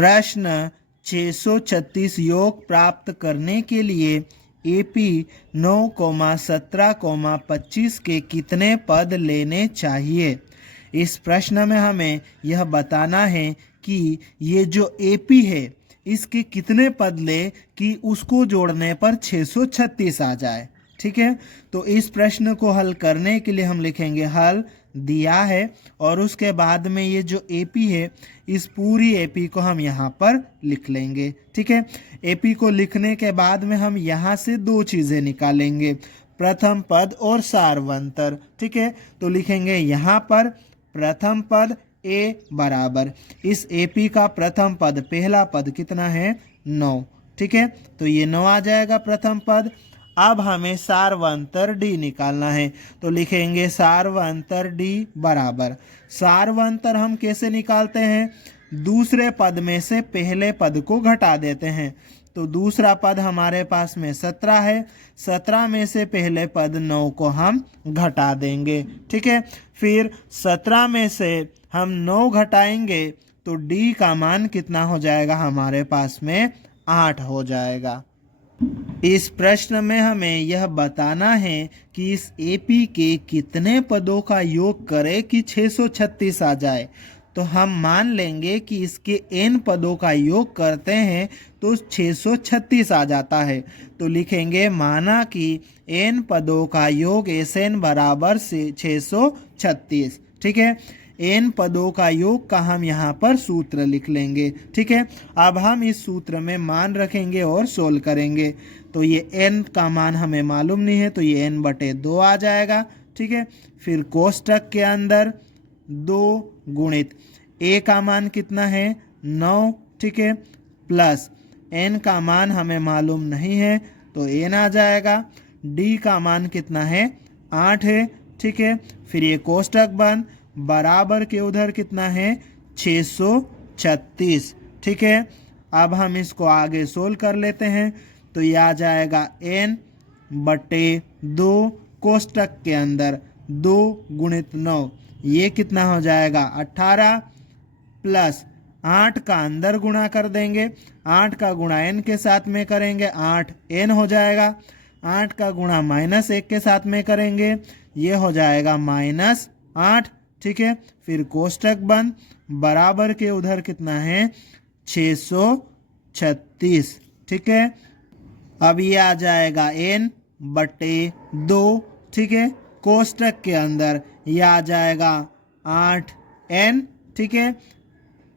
प्रश्न 636 योग प्राप्त करने के लिए AP 9, 17, 25 के कितने पद लेने चाहिए। इस प्रश्न में हमें यह बताना है कि ये जो AP है इसके कितने पद ले कि उसको जोड़ने पर 636 आ जाए। ठीक है, तो इस प्रश्न को हल करने के लिए हम लिखेंगे हल दिया है और उसके बाद में ये जो AP है इस पूरी AP को हम यहाँ पर लिख लेंगे। ठीक है, AP को लिखने के बाद में हम यहाँ से दो चीज़ें निकालेंगे, प्रथम पद और सार्वंतर। ठीक है, तो लिखेंगे यहाँ पर प्रथम पद A बराबर इस AP का प्रथम पद, पहला पद कितना है 9। ठीक है, तो ये 9 आ जाएगा प्रथम पद। अब हमें सार्वंतर D निकालना है, तो लिखेंगे सार्वंतर D बराबर, सार्वंतर हम कैसे निकालते हैं, दूसरे पद में से पहले पद को घटा देते हैं। तो दूसरा पद हमारे पास में 17 है, 17 में से पहले पद 9 को हम घटा देंगे। ठीक है, फिर 17 में से हम 9 घटाएंगे तो D का मान कितना हो जाएगा, हमारे पास में 8 हो जाएगा। इस प्रश्न में हमें यह बताना है कि इस AP के कितने पदों का योग करें कि 636 आ जाए। तो हम मान लेंगे कि इसके n पदों का योग करते हैं तो 636 आ जाता है। तो लिखेंगे माना कि n पदों का योग Sn बराबर से 636। ठीक है, n पदों का योग का हम यहाँ पर सूत्र लिख लेंगे। ठीक है, अब हम इस सूत्र में मान रखेंगे और सोल्व करेंगे। तो ये n का मान हमें मालूम नहीं है, तो ये n/2 आ जाएगा। ठीक है, फिर कोष्टक के अंदर 2 गुणित A का मान कितना है 9। ठीक है, प्लस n का मान हमें मालूम नहीं है तो n आ जाएगा। D का मान कितना है 8 है। ठीक है, फिर ये कोष्टक बंद, बराबर के उधर कितना है 636। ठीक है, अब हम इसको आगे सोल्व कर लेते हैं, तो ये आ जाएगा n/2 कोष्टक के अंदर 2 गुणित 9, ये कितना हो जाएगा 18, प्लस 8 का अंदर गुणा कर देंगे, 8 का गुणा n के साथ में करेंगे 8n हो जाएगा, 8 का गुणा -1 के साथ में करेंगे ये हो जाएगा -8। ठीक है, फिर कोष्टक बंद, बराबर के उधर कितना है 636। ठीक है, अब ये आ जाएगा n/2। ठीक है, कोष्टक के अंदर ये आ जाएगा 8n। ठीक है,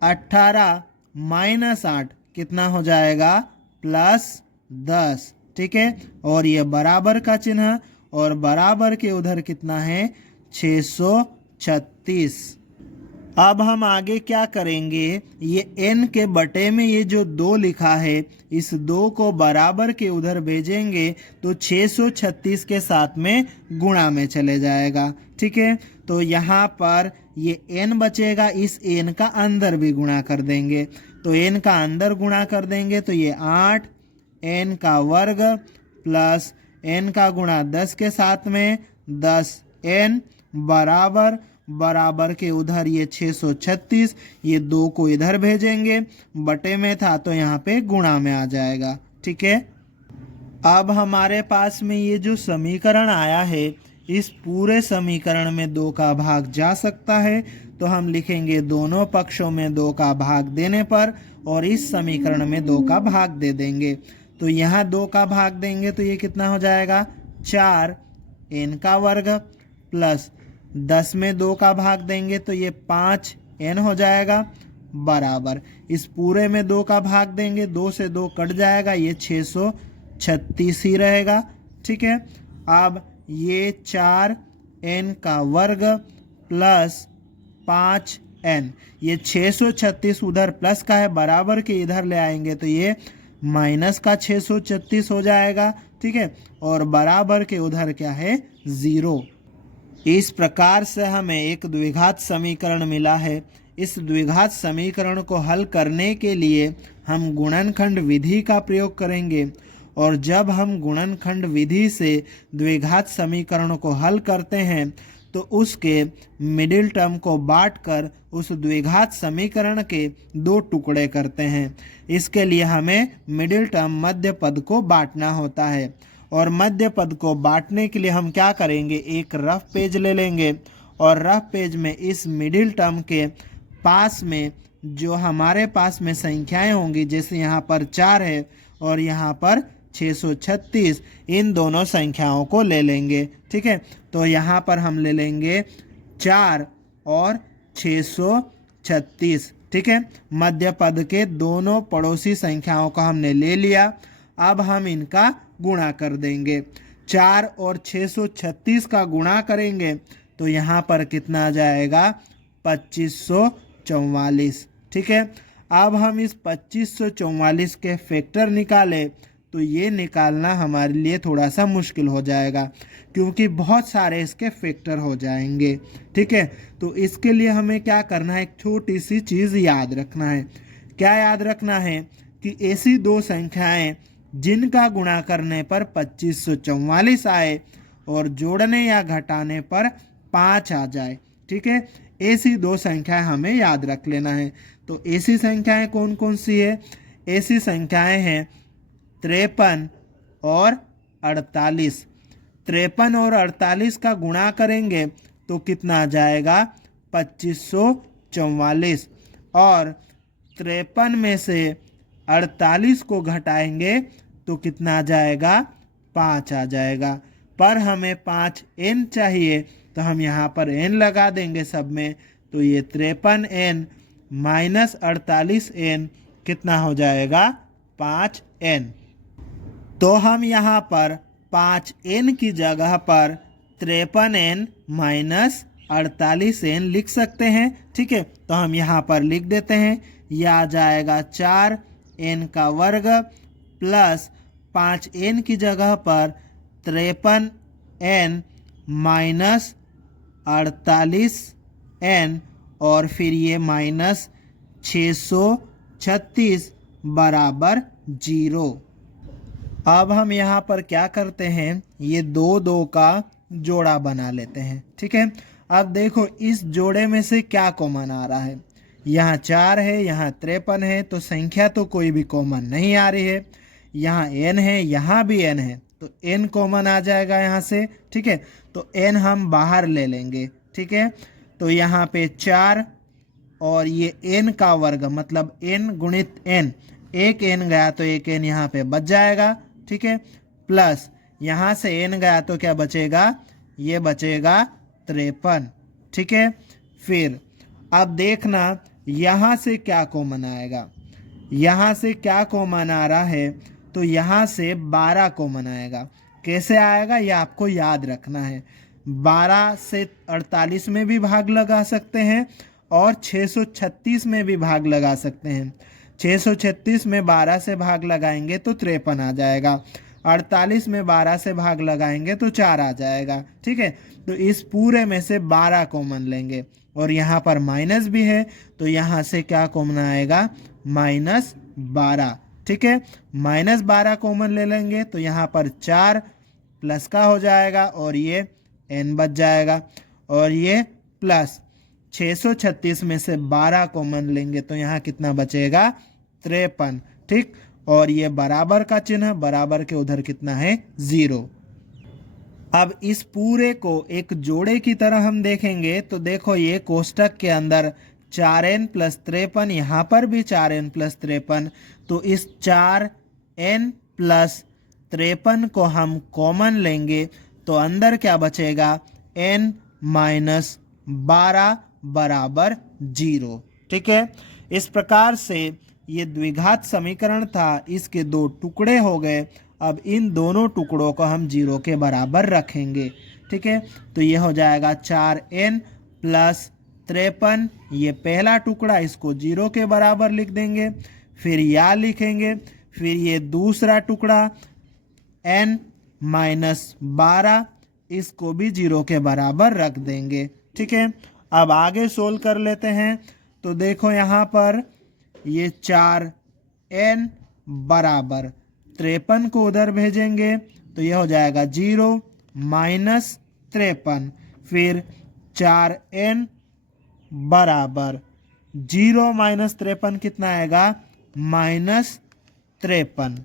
18 - 8 कितना हो जाएगा +10। ठीक है, और ये बराबर का चिन्ह और बराबर के उधर कितना है 636। अब हम आगे क्या करेंगे, ये n के बटे में ये जो 2 लिखा है इस 2 को बराबर के उधर भेजेंगे तो 636 के साथ में गुणा में चले जाएगा। ठीक है, तो यहाँ पर ये n बचेगा, इस n का अंदर भी गुणा कर देंगे, तो n का अंदर गुणा कर देंगे तो ये 8 n का वर्ग प्लस n का गुणा 10 के साथ में 10n बराबर, बराबर के उधर ये 636, ये 2 को इधर भेजेंगे, बटे में था तो यहाँ पे गुणा में आ जाएगा। ठीक है, अब हमारे पास में ये जो समीकरण आया है इस पूरे समीकरण में 2 का भाग जा सकता है, तो हम लिखेंगे दोनों पक्षों में 2 का भाग देने पर और इस समीकरण में 2 का भाग दे देंगे। तो यहाँ 2 का भाग देंगे तो ये कितना हो जाएगा 4n का वर्ग प्लस 10 में 2 का भाग देंगे तो ये 5n हो जाएगा, बराबर इस पूरे में 2 का भाग देंगे, 2 से 2 कट जाएगा, ये 636 ही रहेगा। ठीक है, अब ये 4n का वर्ग प्लस 5n, ये 636 उधर प्लस का है, बराबर के इधर ले आएंगे तो ये माइनस का 636 हो जाएगा। ठीक है, और बराबर के उधर क्या है 0। इस प्रकार से हमें एक द्विघात समीकरण मिला है। इस द्विघात समीकरण को हल करने के लिए हम गुणनखंड विधि का प्रयोग करेंगे, और जब हम गुणनखंड विधि से द्विघात समीकरण को हल करते हैं तो उसके मिडिल टर्म को बांटकर उस द्विघात समीकरण के दो टुकड़े करते हैं। इसके लिए हमें मिडिल टर्म मध्य पद को बांटना होता है, और मध्य पद को बांटने के लिए हम क्या करेंगे, एक रफ पेज ले लेंगे और रफ पेज में इस मिडिल टर्म के पास में जो हमारे पास में संख्याएं होंगी, जैसे यहाँ पर 4 है और यहाँ पर 636, इन दोनों संख्याओं को ले लेंगे। ठीक है, तो यहाँ पर हम ले लेंगे 4 और 636। ठीक है, मध्य पद के दोनों पड़ोसी संख्याओं को हमने ले लिया। अब हम इनका गुणा कर देंगे। 4 और 636 का गुणा करेंगे तो यहाँ पर कितना आ जाएगा, 2544। ठीक है, अब हम इस 2544 के फैक्टर निकालें तो ये निकालना हमारे लिए थोड़ा सा मुश्किल हो जाएगा, क्योंकि बहुत सारे इसके फैक्टर हो जाएंगे। ठीक है, तो इसके लिए हमें क्या करना है, एक छोटी सी चीज़ याद रखना है। क्या याद रखना है कि ऐसी दो संख्याएं जिनका गुणा करने पर 2544 आए और जोड़ने या घटाने पर 5 आ जाए। ठीक है, ऐसी दो संख्याएं हमें याद रख लेना है। तो ऐसी संख्याएं कौन कौन सी है, ऐसी संख्याएं हैं 53 और 48। 53 और 48 का गुणा करेंगे तो कितना आ जाएगा, 2544, और 53 में से 48 को घटाएंगे तो कितना आ जाएगा, 5 आ जाएगा। पर हमें 5n चाहिए तो हम यहाँ पर n लगा देंगे सब में, तो ये 53n माइनस 48n कितना हो जाएगा, 5n। तो हम यहाँ पर 5n की जगह पर 53n माइनस 48n लिख सकते हैं। ठीक है, तो हम यहाँ पर लिख देते हैं, यह आ जाएगा 4n का वर्ग प्लस 5n की जगह पर 53n माइनस 48n और फिर ये माइनस 636 बराबर 0। अब हम यहाँ पर क्या करते हैं, ये दो दो का जोड़ा बना लेते हैं। ठीक है, अब देखो इस जोड़े में से क्या कॉमन आ रहा है, यहाँ 4 है, यहाँ 53 है, तो संख्या तो कोई भी कॉमन नहीं आ रही है। यहाँ n है, यहाँ भी n है, तो n कॉमन आ जाएगा यहाँ से। ठीक है, तो n हम बाहर ले लेंगे। ठीक है, तो यहाँ पे 4 और ये n का वर्ग मतलब n गुणित n, एक n गया तो एक n यहाँ पे बच जाएगा। ठीक है, प्लस यहाँ से n गया तो क्या बचेगा, ये बचेगा 53। ठीक है, फिर अब देखना यहाँ से क्या कॉमन आएगा, यहाँ से क्या कॉमन आ रहा है, तो यहाँ से 12 कॉमन आएगा। कैसे आएगा ये आपको याद रखना है। 12 से 48 में भी भाग लगा सकते हैं और 636 में भी भाग लगा सकते हैं। 636 में 12 से भाग लगाएंगे तो 53 आ जाएगा, 48 में 12 से भाग लगाएंगे तो 4 आ जाएगा। ठीक है, तो इस पूरे में से 12 कॉमन लेंगे और यहाँ पर माइनस भी है, तो यहाँ से क्या कॉमन आएगा, -12। ठीक है, -12 कॉमन ले लेंगे तो यहाँ पर 4 प्लस का हो जाएगा और ये n बच जाएगा, और ये प्लस 636 में से 12 कॉमन लेंगे तो यहाँ कितना बचेगा, 53। ठीक, और ये बराबर का चिन्ह, बराबर के उधर कितना है, 0। अब इस पूरे को एक जोड़े की तरह हम देखेंगे तो देखो ये कोष्टक के अंदर 4n प्लस 53, यहाँ पर भी 4n प्लस 53, तो इस 4n प्लस 53 को हम कॉमन लेंगे तो अंदर क्या बचेगा, n माइनस 12 बराबर 0। ठीक है, इस प्रकार से ये द्विघात समीकरण था, इसके दो टुकड़े हो गए। अब इन दोनों टुकड़ों को हम 0 के बराबर रखेंगे। ठीक है, तो ये हो जाएगा 4n प्लस 53, ये पहला टुकड़ा, इसको 0 के बराबर लिख देंगे, फिर या लिखेंगे, फिर ये दूसरा टुकड़ा n माइनस 12, इसको भी 0 के बराबर रख देंगे। ठीक है, अब आगे सोल्व कर लेते हैं। तो देखो यहाँ पर ये 4n बराबर 53 को उधर भेजेंगे तो यह हो जाएगा 0 माइनस 53, फिर 4n बराबर 0 माइनस 53 कितना आएगा -53।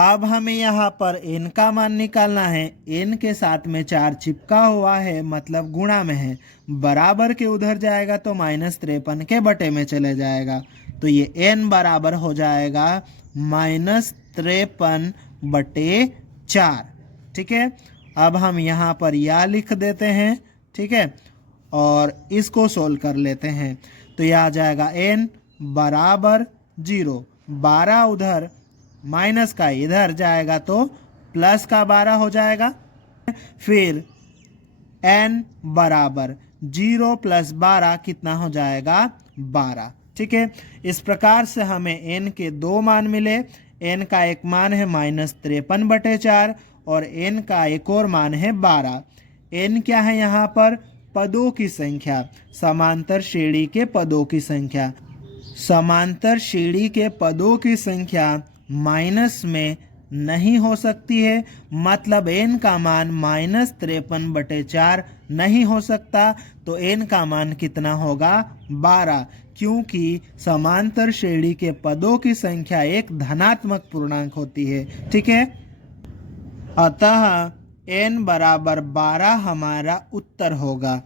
अब हमें यहाँ पर n का मान निकालना है। n के साथ में 4 चिपका हुआ है मतलब गुणा में है, बराबर के उधर जाएगा तो -53 के बटे में चले जाएगा, तो ये n बराबर हो जाएगा -53/4। ठीक है, अब हम यहाँ पर या लिख देते हैं। ठीक है, और इसको सोल्व कर लेते हैं तो यह आ जाएगा n बराबर 0, 12 उधर माइनस का इधर जाएगा तो प्लस का 12 हो जाएगा। फिर n बराबर 0 + 12 कितना हो जाएगा 12। ठीक है, इस प्रकार से हमें n के दो मान मिले। n का एक मान है -53/4 और n का एक और मान है 12। n क्या है यहाँ पर पदों की संख्या, समांतर श्रेणी के पदों की संख्या। समांतर श्रेणी के पदों की संख्या माइनस में नहीं हो सकती है, मतलब n का मान -53/4 नहीं हो सकता, तो n का मान कितना होगा 12, क्योंकि समांतर श्रेणी के पदों की संख्या एक धनात्मक पूर्णांक होती है। ठीक है, अतः n बराबर 12 हमारा उत्तर होगा।